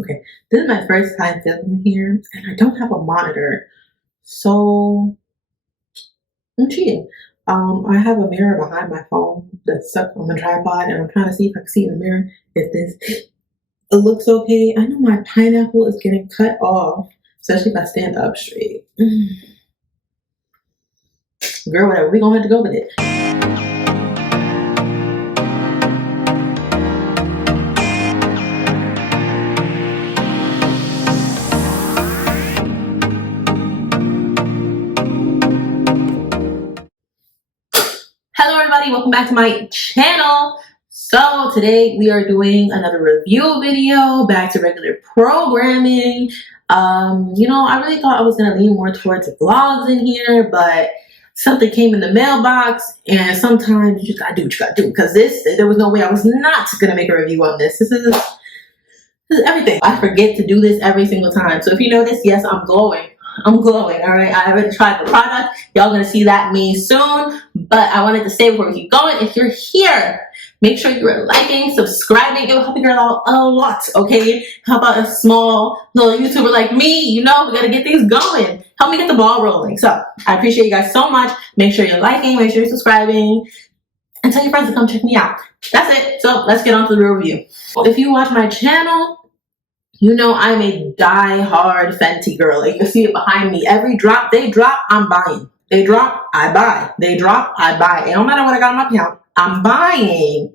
Okay, this is my first time filming here, and I don't have a monitor, so I'm cheating. I have a mirror behind my phone that's stuck on the tripod, and I'm trying to see if I can see in the mirror if this looks okay. I know my pineapple is getting cut off, especially if I stand up straight. Girl, whatever, we gonna have to go with it. Hello everybody, welcome back to my channel. So today we are doing another review video, back to regular programming. I really thought I was gonna lean more towards vlogs in here, but something came in the mailbox, and sometimes you just gotta do what you gotta do, because there was no way I was not gonna make a review on this. This is everything. I forget to do this every single time. So if you notice, yes, I'm glowing. All right? I already tried the product. Y'all gonna see that me soon. But I wanted to say before we keep going, if you're here, make sure you're liking, subscribing. It will help you girl out a lot, okay? How about a small little YouTuber like me? We gotta get things going. Help me get the ball rolling. So I appreciate you guys so much. Make sure you're liking, make sure you're subscribing, and tell your friends to come check me out. That's it. So let's get on to the real review. If you watch my channel, you know I'm a die-hard Fenty girl. Like, you can see it behind me. Every drop they drop, I'm buying. They drop, I buy. They drop, I buy. It don't matter what I got in my account, I'm buying.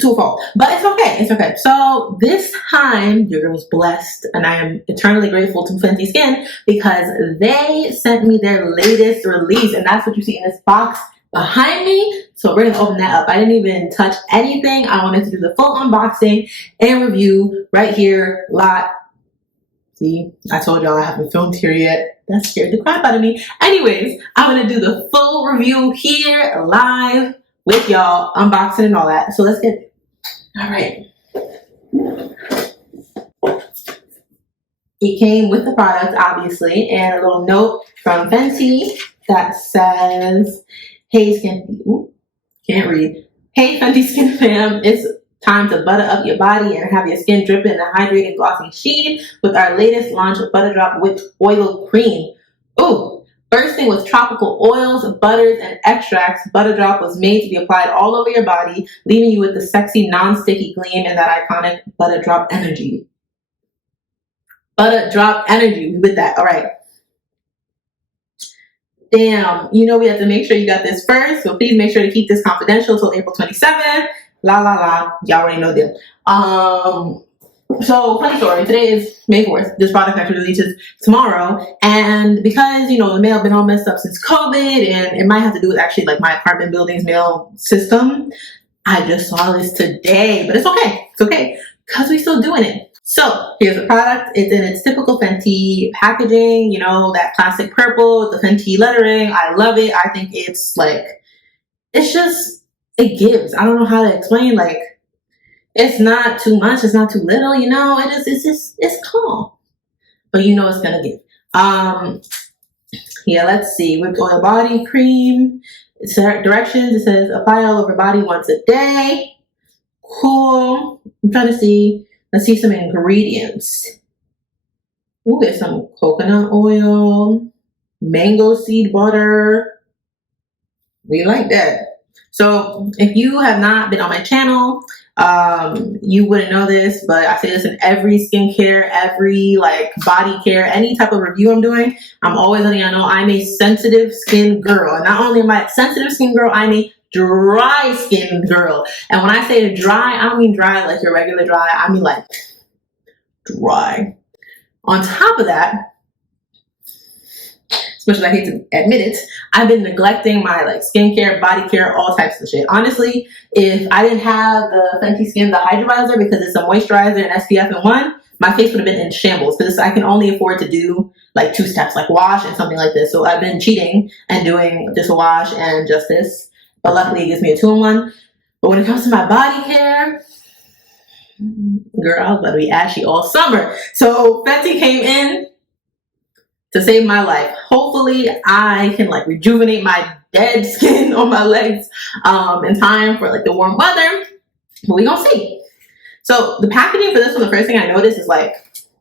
To a fault. But it's okay. It's okay. So this time, your girl was blessed, and I am eternally grateful to Fenty Skin because they sent me their latest release, and that's what you see in this box behind me. So we're gonna open that up. I didn't even touch anything. I wanted to do the full unboxing and review right here live. See, I told y'all I haven't filmed here yet. That scared the crap out of me. Anyways, I'm gonna do the full review here live with y'all, unboxing and all that. So let's get it. All right. It came with the product, obviously, and a little note from Fenty that says, "Hey Skin," can't read. "Hey Fenty Skin Fam, it's time to butter up your body and have your skin dripping in a hydrated, glossy sheen with our latest launch of BUTTA DROP with Oil Cream." Ooh, bursting with tropical oils, butters, and extracts, BUTTA DROP was made to be applied all over your body, leaving you with the sexy, non-sticky gleam and that iconic BUTTA DROP energy. BUTTA DROP energy, we with that. All right. Damn, we have to make sure you got this first, so please make sure to keep this confidential until April 27th. La la la, y'all already know them. So funny story, today is May 4th. This product actually releases tomorrow, and because the mail been all messed up since COVID, and it might have to do with actually like my apartment building's mail system, I just saw this today, but it's okay, because we still doing it. So here's the product. It's in its typical Fenty packaging, that classic purple, the Fenty lettering. I love it. I think it's like, it gives. I don't know how to explain. Like, it's not too much, it's not too little, it's calm. But it's gonna give. Yeah, let's see. Whipped oil body cream. It's directions. It says apply all over body once a day. Cool. I'm trying to see. Let's see some ingredients. We'll get some coconut oil, mango seed butter. We like that. So if you have not been on my channel, you wouldn't know this, but I say this in every skincare, every body care, any type of review I'm doing. I'm always letting you know I'm a sensitive skin girl. And not only am I a sensitive skin girl, I'm a dry skin girl. And when I say dry, I don't mean dry like your regular dry. I mean like dry. On top of that, as much as I hate to admit it, I've been neglecting my skincare, body care, all types of shit. Honestly, if I didn't have the Fenty Skin, the Hydroizer, because it's a moisturizer and SPF in one, my face would have been in shambles, because I can only afford to do 2 steps, like wash and something like this. So I've been cheating and doing just a wash and just this. But luckily it gives me a 2-in-1. But when it comes to my body care, girl, I was about to be ashy all summer. So Fenty came in to save my life. Hopefully I can rejuvenate my dead skin on my legs in time for the warm weather. But we gonna see. So the packaging for this one, the first thing I noticed is like,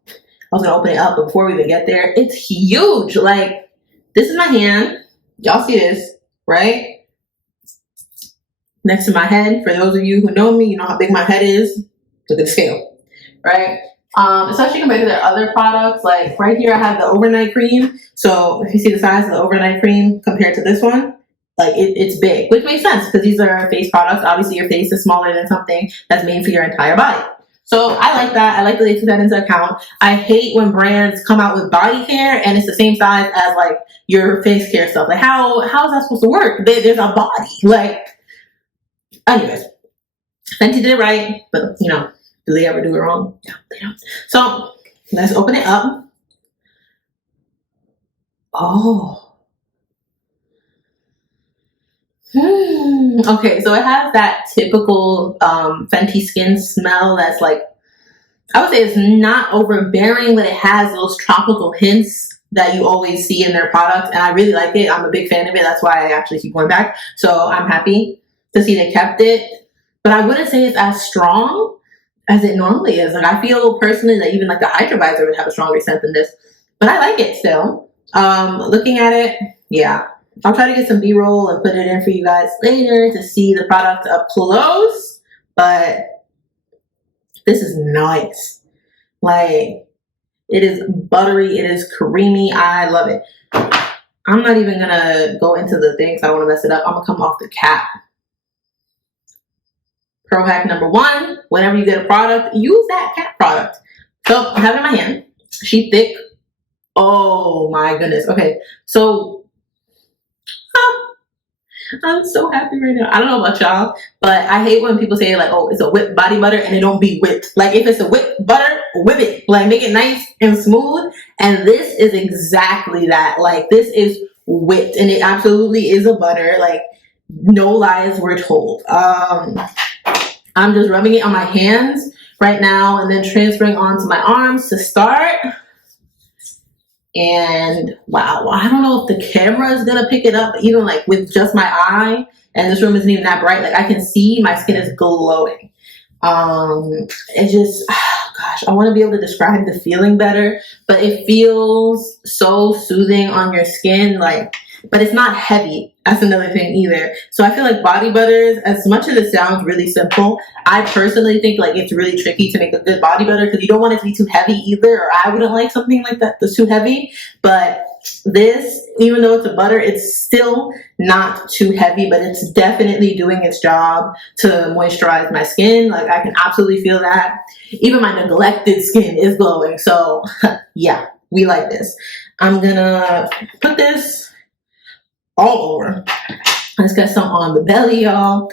I was gonna open it up, but before we even get there, it's huge. Like, this is my hand. Y'all see this, right? Next to my head. For those of you who know me, you know how big my head is. Look at the scale, right? Especially compared to their other products. Like right here, I have the overnight cream. So if you see the size of the overnight cream compared to this one, like it's big, which makes sense because these are face products. Obviously, your face is smaller than something that's made for your entire body. So I like that. I like that they took that into account. I hate when brands come out with body care and it's the same size as like your face care stuff. Like how is that supposed to work? There's a body. Like, anyways, Fenty did it right, but you know, do they ever do it wrong? No, they don't. So let's open it up. Oh. Okay, so it has that typical Fenty Skin smell that's like, I would say it's not overbearing, but it has those tropical hints that you always see in their products, and I really like it. I'm a big fan of it. That's why I actually keep going back. So I'm happy to see they kept it, but I wouldn't say it's as strong as it normally is. Like I feel personally that even like the Hydra Visor would have a stronger scent than this, but I like it still. Looking at it, yeah. I'll try to get some B-roll and put it in for you guys later to see the product up close, but this is nice. Like, it is buttery, it is creamy, I love it. I'm not even gonna go into the things, I don't wanna mess it up. I'm gonna come off the cap. Pro hack number 1, whenever you get a product, use that cap product. So, I have it in my hand. She's thick. Oh my goodness. Okay, so I'm so happy right now. I don't know about y'all, but I hate when people say like, oh, it's a whipped body butter and it don't be whipped. Like if it's a whipped butter, whip it. Like make it nice and smooth. And this is exactly that. Like this is whipped and it absolutely is a butter. Like no lies were told. I'm just rubbing it on my hands right now and then transferring onto my arms to start. And wow, I don't know if the camera is gonna pick it up, even like with just my eye, and this room isn't even that bright. Like I can see my skin is glowing. It just, oh gosh, I want to be able to describe the feeling better, but it feels so soothing on your skin, like, but it's not heavy. That's another thing either. So I feel like body butters, as much as it sounds really simple, I personally think like it's really tricky to make a good body butter because you don't want it to be too heavy either, or I wouldn't like something like that that's too heavy. But this, even though it's a butter, it's still not too heavy, but it's definitely doing its job to moisturize my skin. Like I can absolutely feel that. Even my neglected skin is glowing. So yeah, we like this. I'm gonna put this all over. Let's get some on the belly, y'all.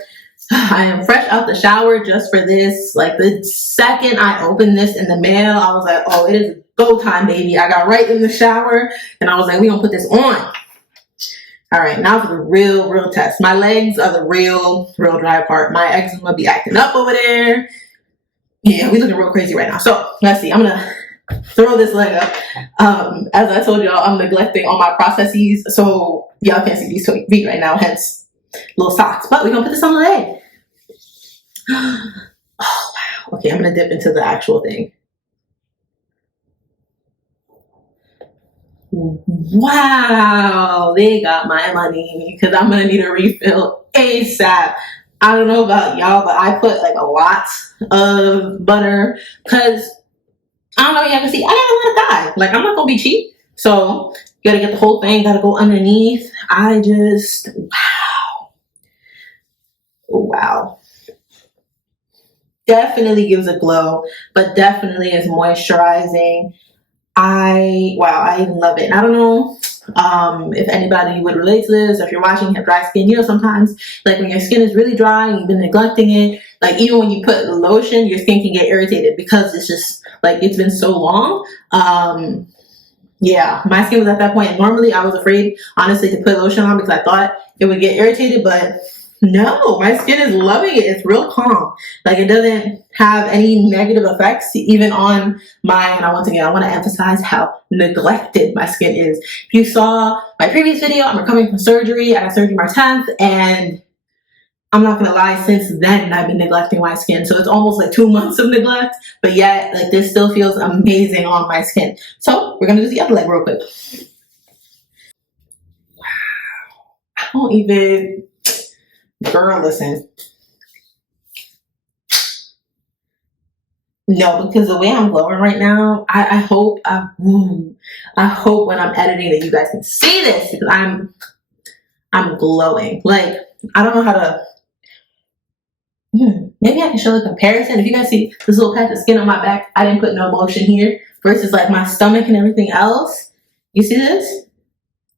I am fresh out the shower just for this. Like the second I opened this in the mail, I was like, oh, it is go time, baby. I got right in the shower and I was like, we gonna put this on. All right, now for the real test. My legs are the real dry part. My eczema be acting up over there. Yeah, we looking real crazy right now. So let's see, I'm gonna throw this leg up. As I told y'all, I'm neglecting all my processes, so y'all can't see these feet right now, hence little socks. But we're gonna put this on the leg. Oh wow. Okay, I'm gonna dip into the actual thing. Wow, they got my money because I'm gonna need a refill ASAP. I don't know about y'all, but I put like a lot of butter because I don't know, y'all can see, I got a lot of dye. Like, I'm not gonna be cheap. So, you gotta get the whole thing, gotta go underneath. I just, wow. Wow. Definitely gives a glow, but definitely is moisturizing. I love it. And I don't know if anybody would relate to this, or if you're watching, you have dry skin. You know, sometimes, like when your skin is really dry and you've been neglecting it, like even when you put lotion, your skin can get irritated because it's just, like it's been so long. Yeah, my skin was at that point. Normally I was afraid, honestly, to put lotion on because I thought it would get irritated, but no, my skin is loving it. It's real calm. Like it doesn't have any negative effects even on my, and once again, I want to emphasize how neglected my skin is. If you saw my previous video, I'm recovering from surgery. I got surgery March 10th, and I'm not gonna lie, since then I've been neglecting my skin. So it's almost like 2 months of neglect, but yet like this still feels amazing on my skin. So we're gonna do the upper leg real quick. Wow. I don't even, girl, listen. No, because the way I'm glowing right now, I hope when I'm editing that you guys can see this, because I'm glowing. Like, I don't know how to, maybe I can show the comparison. If you guys see this little patch of skin on my back, I didn't put no lotion here, versus like my stomach and everything else. You see this?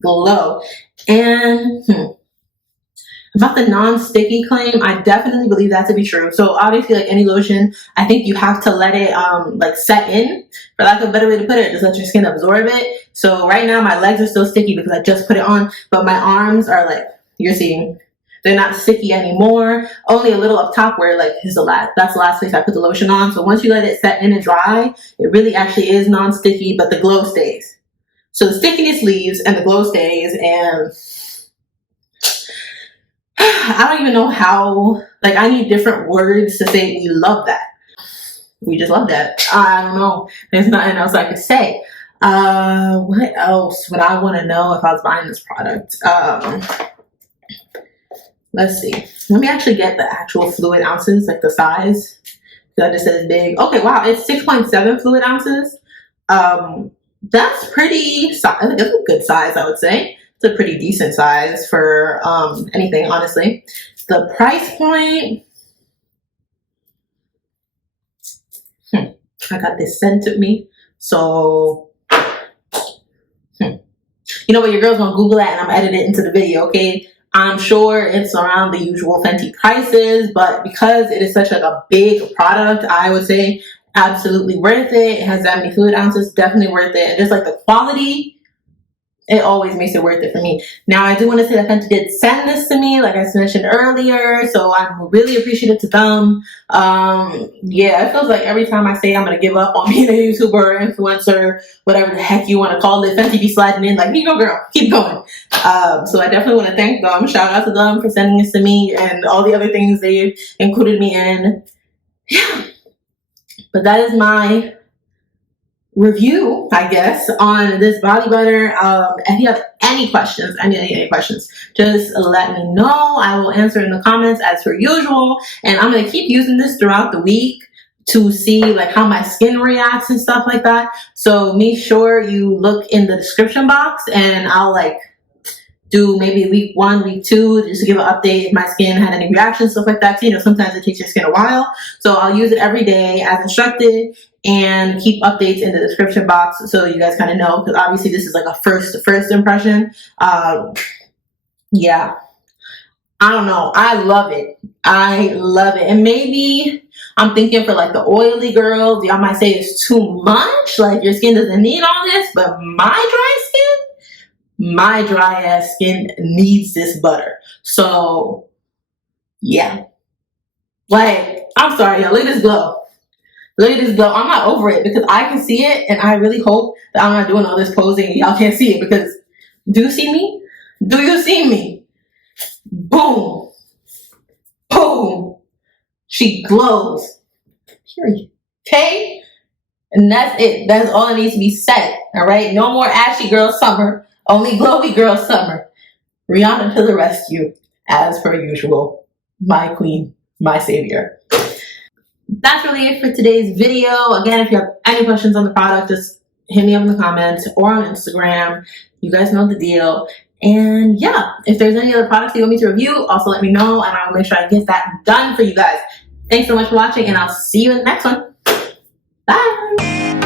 Glow. And about the non-sticky claim, I definitely believe that to be true. So obviously, like any lotion, I think you have to let it like set in, for lack of a better way to put it, just let your skin absorb it. So right now my legs are still sticky because I just put it on, but my arms are like, you're seeing, they're not sticky anymore. Only a little up top where like that's the last place I put the lotion on. So once you let it set in and dry, it really actually is non-sticky, but the glow stays. So the stickiness leaves and the glow stays, and I don't even know how, like I need different words to say we love that. We just love that. I don't know. There's nothing else I could say. What else would I want to know if I was buying this product? Let's see. Let me actually get the actual fluid ounces, like the size. That just says big. Okay, wow, it's 6.7 fluid ounces. That's pretty, that's a good size, I would say. It's a pretty decent size for anything, honestly. The price point, I got this sent to me. So, you know what, your girl's gonna Google that and I'm editing it into the video, okay? I'm sure it's around the usual Fenty prices, but because it is such like a big product, I would say absolutely worth it. It has that many fluid ounces, definitely worth it. And just like the quality, it always makes it worth it for me. Now, I do want to say that Fenty did send this to me, like I mentioned earlier, so I'm really appreciative to them. Yeah, it feels like every time I say I'm going to give up on being a YouTuber, influencer, whatever the heck you want to call it, Fenty be sliding in like, here you go, girl, keep going. So I definitely want to thank them. Shout out to them for sending this to me and all the other things they've included me in. Yeah. But that is my review, I guess, on this body butter. If you have any questions, any questions, just let me know. I will answer in the comments as per usual, and I'm gonna keep using this throughout the week to see like how my skin reacts and stuff like that. So make sure you look in the description box, and I'll like do maybe week 1, week 2, just to give an update if my skin had any reactions, stuff like that. You know, sometimes it takes your skin a while. So I'll use it every day as instructed and keep updates in the description box so you guys kind of know, because obviously this is like a first impression. Yeah, I don't know. I love it. I love it. And maybe I'm thinking for like the oily girls, y'all might say it's too much. Like your skin doesn't need all this, but my dry ass skin needs this butter. So yeah, like I'm sorry, y'all, look at this glow. Look at this glow. I'm not over it because I can see it, and I really hope that I'm not doing all this posing and y'all can't see it, because do you see me? Do you see me? Boom. Boom. She glows. Period. Okay? And that's it. That's all that needs to be said. All right? No more ashy girl summer. Only glowy girl summer. Rihanna to the rescue, as per usual. My queen, my savior. That's really it for today's video. Again, if you have any questions on the product, just hit me up in the comments or on Instagram. You guys know the deal. And yeah, if there's any other products you want me to review, also let me know, and I'll make sure I get that done for you guys. Thanks so much for watching, and I'll see you in the next one. Bye.